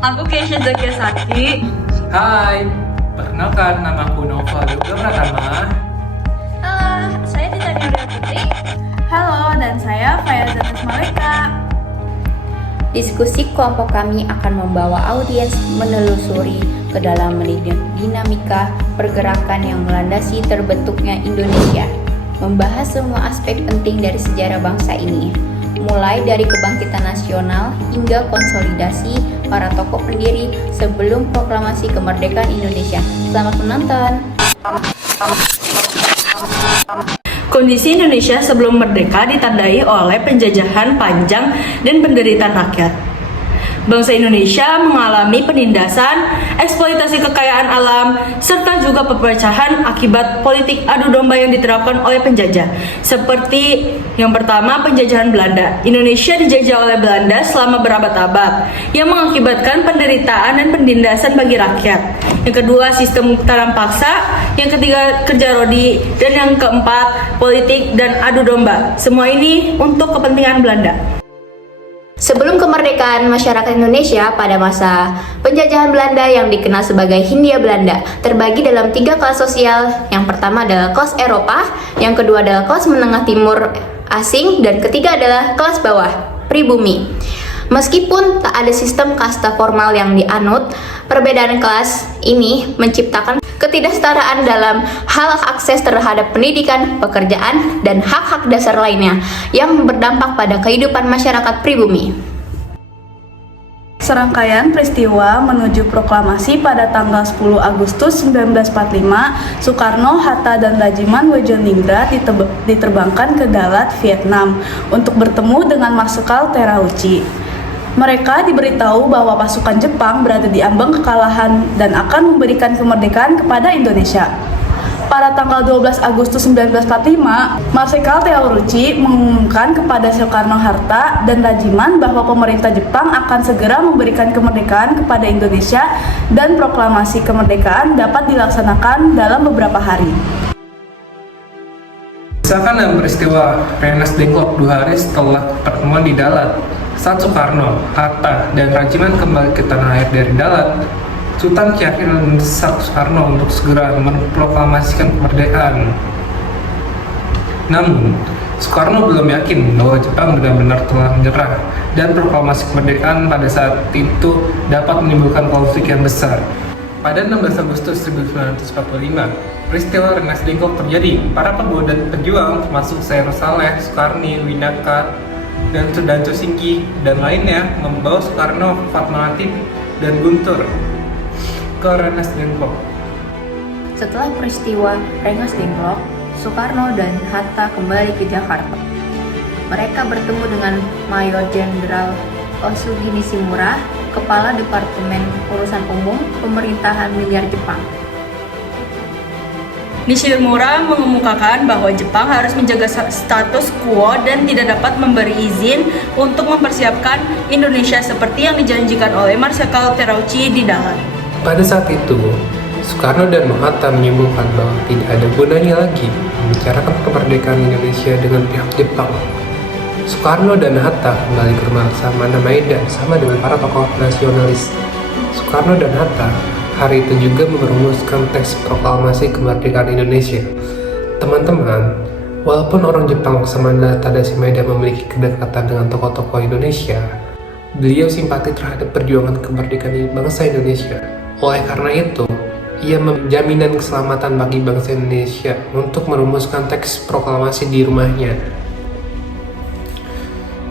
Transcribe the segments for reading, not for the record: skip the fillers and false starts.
Aku Keisha Zakia Sakti. Hai, perkenalkan nama aku Nova Yoga Pratama. Halo, saya Titania Ria Putri. Halo, dan saya Fayazatus Maleka. Diskusi kelompok kami akan membawa audiens menelusuri ke dalam dinamika pergerakan yang melandasi terbentuknya Indonesia, membahas semua aspek penting dari sejarah bangsa ini, mulai dari kebangkitan nasional hingga konsolidasi para tokoh pendiri sebelum proklamasi kemerdekaan Indonesia. Selamat menonton! Kondisi Indonesia sebelum merdeka ditandai oleh penjajahan panjang dan penderitaan rakyat. Bangsa Indonesia mengalami penindasan, eksploitasi kekayaan alam, serta juga perpecahan akibat politik adu domba yang diterapkan oleh penjajah. Seperti yang pertama, penjajahan Belanda. Indonesia dijajah oleh Belanda selama berabad-abad, yang mengakibatkan penderitaan dan penindasan bagi rakyat. Yang kedua, sistem tanam paksa. Yang ketiga, kerja rodi. Dan yang keempat, politik dan adu domba. Semua ini untuk kepentingan Belanda. Sebelum kemerdekaan masyarakat Indonesia pada masa penjajahan Belanda yang dikenal sebagai Hindia Belanda terbagi dalam 3 kelas sosial. Yang pertama adalah kelas Eropa, yang kedua adalah kelas menengah timur asing, dan ketiga adalah kelas bawah, pribumi. Meskipun tak ada sistem kasta formal yang dianut, perbedaan kelas ini menciptakan ketidaksetaraan dalam hal akses terhadap pendidikan, pekerjaan, dan hak-hak dasar lainnya yang berdampak pada kehidupan masyarakat pribumi. Serangkaian peristiwa menuju proklamasi pada tanggal 10 Agustus 1945, Soekarno, Hatta, dan Rajiman Wejoningrat diterbangkan ke Dalat, Vietnam untuk bertemu dengan Marsekal Terauchi. Mereka diberitahu bahwa pasukan Jepang berada di ambang kekalahan dan akan memberikan kemerdekaan kepada Indonesia. Pada tanggal 12 Agustus 1945, Marsekal Terauchi mengumumkan kepada Soekarno-Hatta dan Rajiman bahwa pemerintah Jepang akan segera memberikan kemerdekaan kepada Indonesia dan proklamasi kemerdekaan dapat dilaksanakan dalam beberapa hari. Misalkan dalam peristiwa Rengas Dengklok 2 hari setelah pertemuan di Dalat, saat Soekarno, Hatta, dan Rajiman kembali ke tanah air dari Dalat, Sultan Syahrir mendesak Soekarno untuk segera memproklamasikan kemerdekaan. Namun, Soekarno belum yakin bahwa Jepang benar-benar telah menyerah dan proklamasi kemerdekaan pada saat itu dapat menimbulkan konflik yang besar. Pada 16 Agustus 1945, peristiwa Rengas Dengklok terjadi. Para pemuda dan pejuang termasuk Saiful Saleh, Sukarni, Winaka, dan Sudanto Singki dan lainnya membawa Soekarno, Fatmawati, dan Guntur ke Rengas Dengklok. Setelah peristiwa Rengas Dengklok, Soekarno dan Hatta kembali ke Jakarta. Mereka bertemu dengan Mayor Jenderal Osugi Nishimura, Kepala Departemen Urusan Umum Pemerintahan Militer Jepang. Nishimura mengemukakan bahwa Jepang harus menjaga status quo dan tidak dapat memberi izin untuk mempersiapkan Indonesia seperti yang dijanjikan oleh Marsekal Terauchi di Dalat. Pada saat itu, Soekarno dan Hatta menyimpulkan bahwa tidak ada gunanya lagi membicarakan kemerdekaan Indonesia dengan pihak Jepang. Soekarno dan Hatta kembali ke rumah Laksamana Maeda sama dengan para tokoh nasionalis. Soekarno dan Hatta hari itu juga merumuskan teks proklamasi kemerdekaan Indonesia. Teman-teman, walaupun orang Jepang Laksamana Tadashi Maeda memiliki kedekatan dengan tokoh-tokoh Indonesia, beliau simpati terhadap perjuangan kemerdekaan bangsa Indonesia. Oleh karena itu, ia menjaminan keselamatan bagi bangsa Indonesia untuk merumuskan teks proklamasi di rumahnya.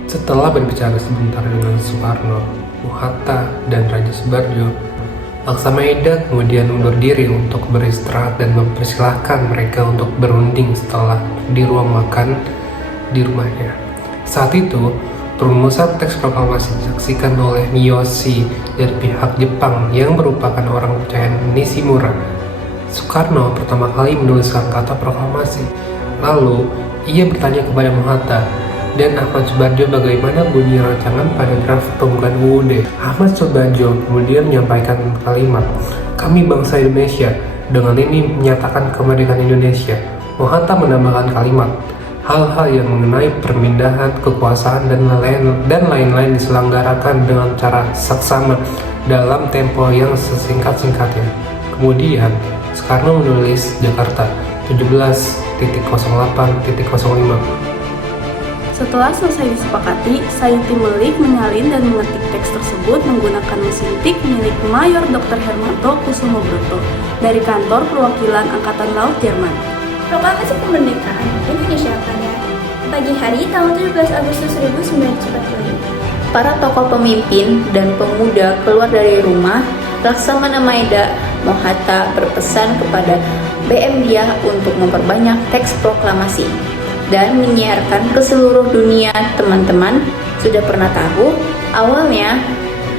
Setelah berbicara sebentar dengan Soekarno, Hatta, dan Raja Subarjo, Laksamana kemudian undur diri untuk beristirahat dan mempersilahkan mereka untuk berunding setelah di ruang makan di rumahnya. Saat itu, perumusan teks proklamasi disaksikan oleh Miyoshi dari pihak Jepang yang merupakan orang kepercayaan Nishimura. Soekarno pertama kali menuliskan kata proklamasi. Lalu, ia bertanya kepada Hatta dan Ahmad Subarjo bagaimana bunyi rancangan pada draft pembukaan UUD. Ahmad Subarjo kemudian menyampaikan kalimat, "Kami bangsa Indonesia, dengan ini menyatakan kemerdekaan Indonesia." Hatta menambahkan kalimat, hal-hal yang mengenai permindahan kekuasaan dan lain-lain diselenggarakan dengan cara saksama dalam tempo yang sesingkat-singkatnya. Kemudian, Soekarno menulis Jakarta 17.08.05. Setelah selesai disepakati, Said Timmelik menyalin dan mengetik teks tersebut menggunakan mesin tik milik Mayor Dr. Hermanto Kusumobroto dari kantor perwakilan Angkatan Laut Jerman. Proklamasi kemerdekaan Indonesia pada pagi hari tanggal 17 Agustus 1945. Para tokoh pemimpin dan pemuda keluar dari rumah. Laksamana Maeda Mohatta berpesan kepada BM Dia untuk memperbanyak teks proklamasi dan menyiarkan ke seluruh dunia. Teman-teman sudah pernah tahu, awalnya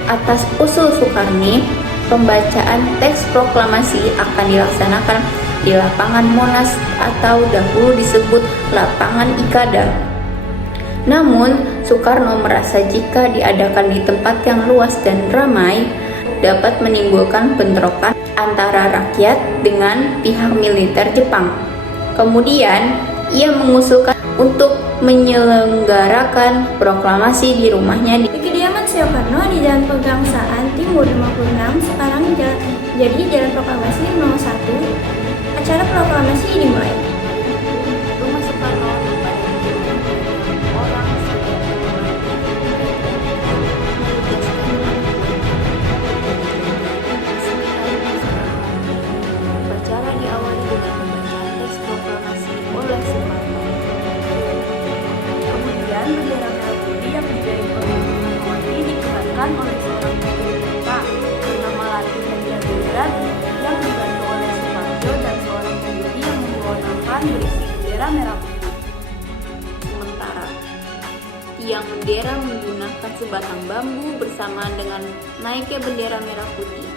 atas usul Soekarni, pembacaan teks proklamasi akan dilaksanakan di lapangan Monas atau dahulu disebut lapangan Ikada. Namun, Soekarno merasa jika diadakan di tempat yang luas dan ramai, dapat menimbulkan bentrokan antara rakyat dengan pihak militer Jepang. Kemudian, ia mengusulkan untuk menyelenggarakan proklamasi di rumahnya Di kediaman Soekarno di Jalan Pegangsaan Timur 56, sekarang jadi Jalan Proklamasi 01. Acara proklamasi dimulai. Rumah Soekarno orang upacara diawali dengan pembacaan teks proklamasi oleh Soekarno. Kemudian bendera merah putih yang dijahit oleh Megawati dikibarkan oleh seorang wanita bernama Lati Handayani yang dibantu oleh Suparjo dan seorang pendiri yang membawa nampan berisi bendera merah putih. Sementara tiang bendera menggunakan sebatang bambu bersamaan dengan naiknya bendera merah putih.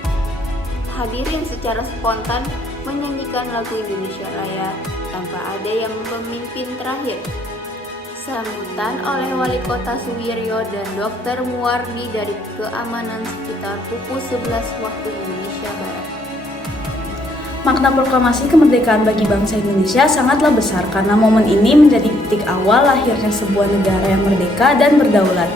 Hadirin secara spontan menyanyikan lagu Indonesia Raya tanpa ada yang memimpin terakhir. Sambutan oleh Wali Kota Suwiryo dan Dr. Muwardi dari keamanan sekitar pukul 11 waktu Indonesia Barat. Makna proklamasi kemerdekaan bagi bangsa Indonesia sangatlah besar karena momen ini menjadi titik awal lahirnya sebuah negara yang merdeka dan berdaulat.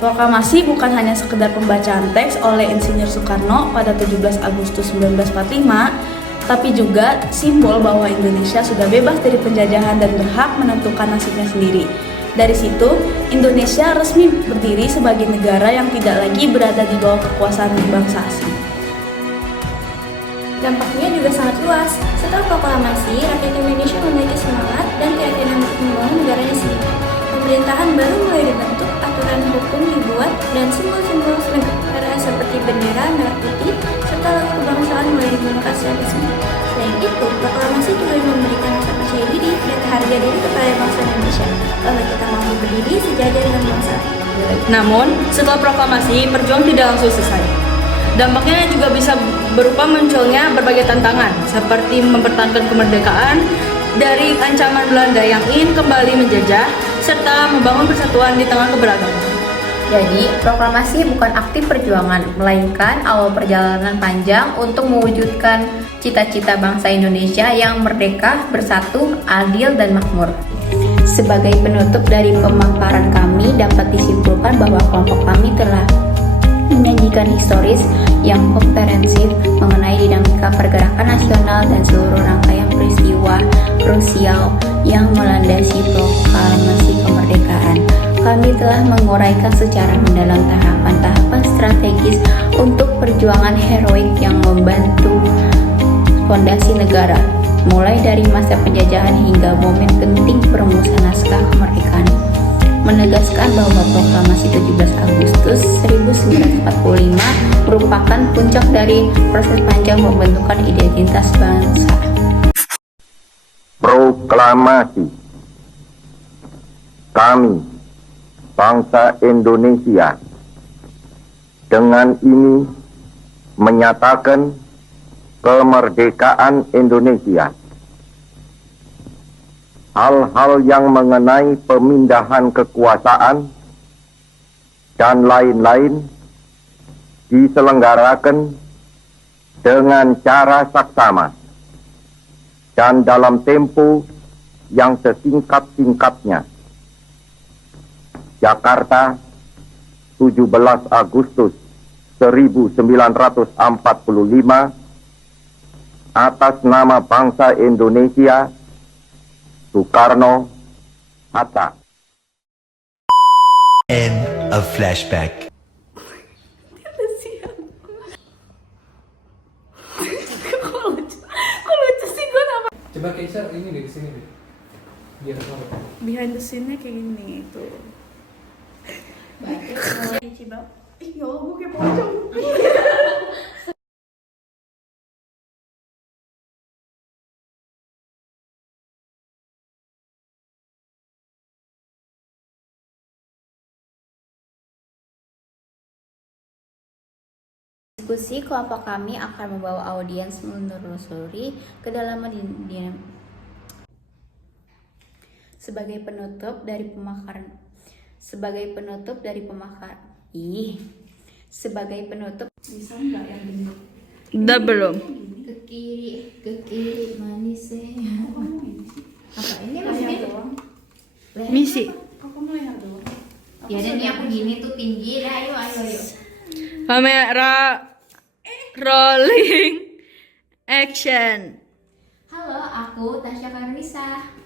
Proklamasi bukan hanya sekedar pembacaan teks oleh Insinyur Soekarno pada 17 Agustus 1945, tapi juga simbol bahwa Indonesia sudah bebas dari penjajahan dan berhak menentukan nasibnya sendiri. Dari situ, Indonesia resmi berdiri sebagai negara yang tidak lagi berada di bawah kekuasaan bangsa asing. Dampaknya juga sangat luas. Setelah proklamasi, rakyat Indonesia memiliki semangat dan keyakinan untuk membangun negaranya sendiri. Pemerintahan baru mulai dibentuk, aturan hukum dibuat, dan simbol-simbol negara seperti bendera merah putih serta lagu kebangsaan mulai digunakan secara resmi. Selain itu, proklamasi juga memberikan rasa percaya diri dan harga diri kepada bangsa Indonesia bahwa kita mampu berdiri sejajar dengan bangsa. Namun, setelah proklamasi, perjuangan tidak langsung selesai. Dampaknya juga bisa berupa munculnya berbagai tantangan, seperti mempertahankan kemerdekaan dari ancaman Belanda yang ingin kembali menjajah, serta membangun persatuan di tengah keberagaman. Jadi, proklamasi bukan aksi perjuangan, melainkan awal perjalanan panjang untuk mewujudkan cita-cita bangsa Indonesia yang merdeka, bersatu, adil, dan makmur. Sebagai penutup dari pemaparan kami, dapat disimpulkan bahwa kelompok kami telah menyajikan historis yang komprehensif mengenai dinamika pergerakan nasional dan seluruh rangkaian peristiwa krusial yang melandasi proklamasi kemerdekaan. Kami telah menguraikan secara mendalam tahapan-tahapan strategis untuk perjuangan heroik yang membantu fondasi negara, mulai dari masa penjajahan hingga momen penting perumusan naskah kemerdekaan. Menegaskan bahwa proklamasi 17 Agustus 1945 merupakan puncak dari proses panjang pembentukan identitas bangsa. Proklamasi. Kami, bangsa Indonesia, dengan ini menyatakan kemerdekaan Indonesia. Hal-hal yang mengenai pemindahan kekuasaan dan lain-lain diselenggarakan dengan cara saksama dan dalam tempo yang sesingkat-singkatnya. Jakarta, 17 Agustus 1945, atas nama bangsa Indonesia, Soekarno, Hatta. End of flashback. Kok lucu sih gue nama Coba Kaisar ini deh, di sini deh. Biar tahu. behind the scene-nya kayak gini tuh. Cibau. Ih, ya Allah, gue kayak pocong. Diskusi kelompok kami akan membawa audiens menelusuri kedalaman sebagai penutup dari pemaparan Bisa nggak yang bentuk? Udah belum? ke kiri manisnya. Apa ini Leher doang. Misi. Aku mau leher doang. Ya dan ini aku gini tuh tinggi. Ayo. Kamera rolling action. Halo, aku Tasya Karnisa.